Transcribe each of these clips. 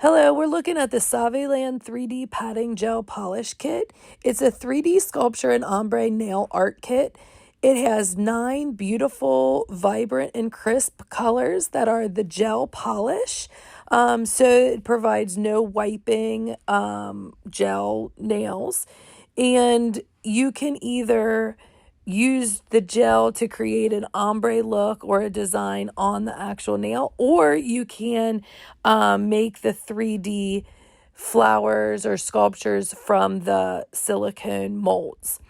Hello, we're looking at the SAVILAND 3D Padding Gel Polish Kit. It's a 3D sculpture and ombre nail art kit. It has 9 beautiful, vibrant, and crisp colors that are the gel polish. So it provides no wiping gel nails. And you can either use the gel to create an ombre look or a design on the actual nail, or you can make the 3D flowers or sculptures from the silicone molds.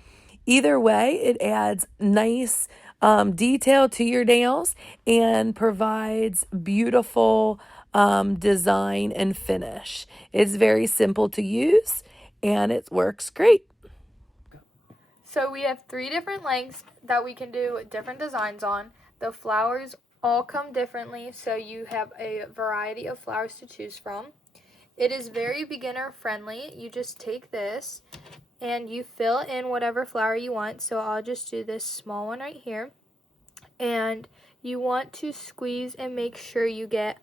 Either way, it adds nice detail to your nails and provides beautiful design and finish. It's very simple to use and it works great. So we have 3 different lengths that we can do different designs on. The flowers all come differently, so you have a variety of flowers to choose from. It is very beginner friendly. You just take this and you fill in whatever flower you want. So I'll just do this small one right here. And you want to squeeze and make sure you get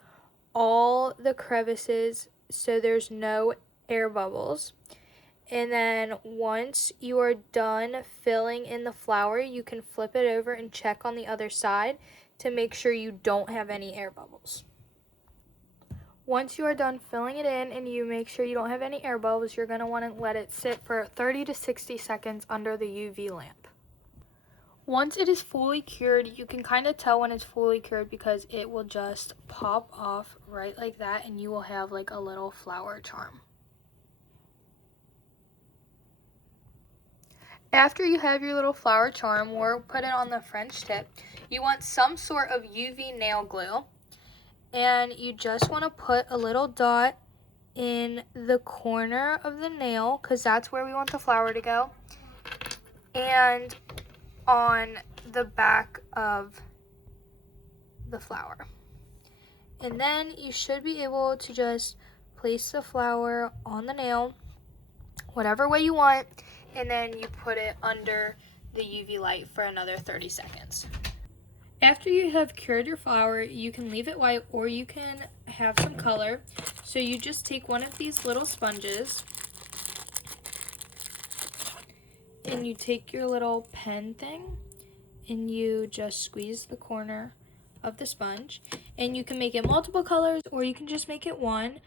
all the crevices so there's no air bubbles. And then once you are done filling in the flower, you can flip it over and check on the other side to make sure you don't have any air bubbles. Once you are done filling it in and you make sure you don't have any air bubbles, you're going to want to let it sit for 30 to 60 seconds under the UV lamp. Once it is fully cured, you can kind of tell when it's fully cured because it will just pop off right like that and you will have like a little flower charm. After you have your little flower charm or put it on the French tip, you want some sort of UV nail glue. And you just want to put a little dot in the corner of the nail because that's where we want the flower to go. And on the back of the flower. And then you should be able to just place the flower on the nail whatever way you want, and then you put it under the UV light for another 30 seconds. After you have cured your flower, you can leave it white or you can have some color. So you just take one of these little sponges and you take your little pen thing and you just squeeze the corner of the sponge, and you can make it multiple colors or you can just make it one.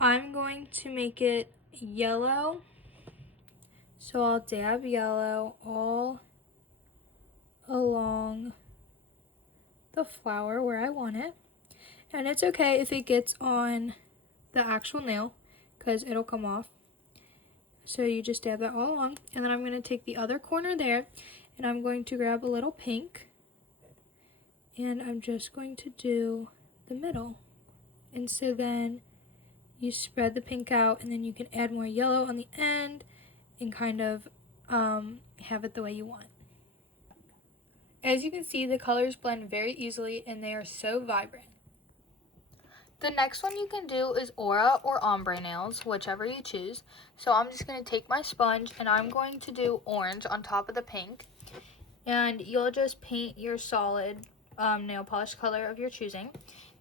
I'm going to make it yellow. So I'll dab yellow all along the flower where I want it. And it's okay if it gets on the actual nail because it'll come off. So you just dab that all along. And then I'm going to take the other corner there and I'm going to grab a little pink. And I'm just going to do the middle. And so then you spread the pink out and then you can add more yellow on the end and kind of have it the way you want. As you can see, the colors blend very easily and they are so vibrant. The next one you can do is aura or ombre nails, whichever you choose. So I'm just going to take my sponge and I'm going to do orange on top of the pink. And you'll just paint your solid nail polish color of your choosing.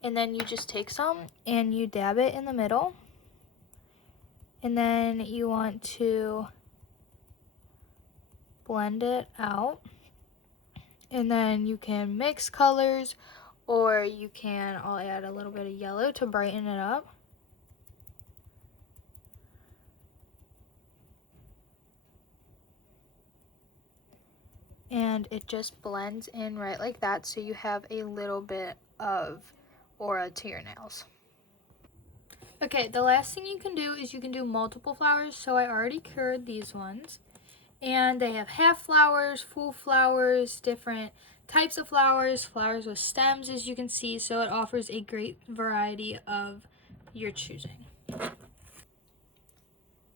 And then you just take some and you dab it in the middle. And then you want to blend it out. And then you can mix colors, or I'll add a little bit of yellow to brighten it up. And it just blends in right like that, so you have a little bit of aura to your nails. Okay, the last thing you can do is you can do multiple flowers. So I already cured these ones. And they have half flowers, full flowers, different types of flowers, flowers with stems, as you can see. So it offers a great variety of your choosing.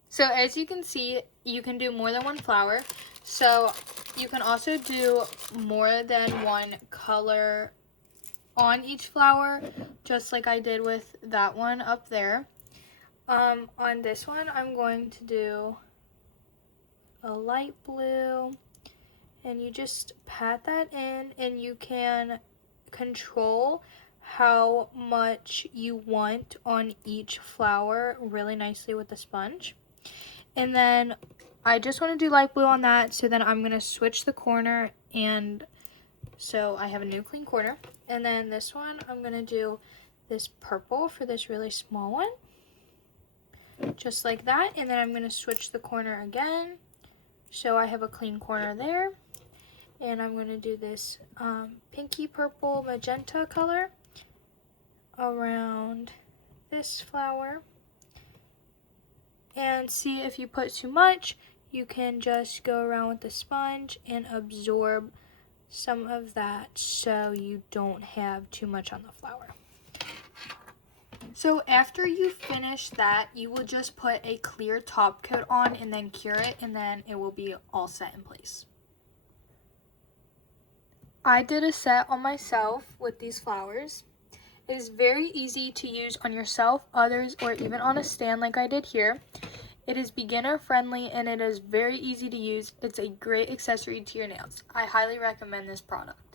So as you can see, you can do more than one flower. So you can also do more than one color on each flower, just like I did with that one up there. On this one, I'm going to do a light blue, and you just pat that in, and you can control how much you want on each flower really nicely with the sponge. And then I just want to do light blue on that, so then I'm going to switch the corner, and so I have a new clean corner. And then this one, I'm going to do this purple for this really small one, just like that. And then I'm going to switch the corner again, so I have a clean corner there. And I'm going to do this pinky purple magenta color around this flower. And see, if you put too much, you can just go around with the sponge and absorb some of that so you don't have too much on the flower. So after you finish that, you will just put a clear top coat on and then cure it, and then it will be all set in place. I did a set on myself with these flowers. It is very easy to use on yourself, others, or even on a stand like I did here. It is beginner friendly and it is very easy to use. It's a great accessory to your nails. I highly recommend this product.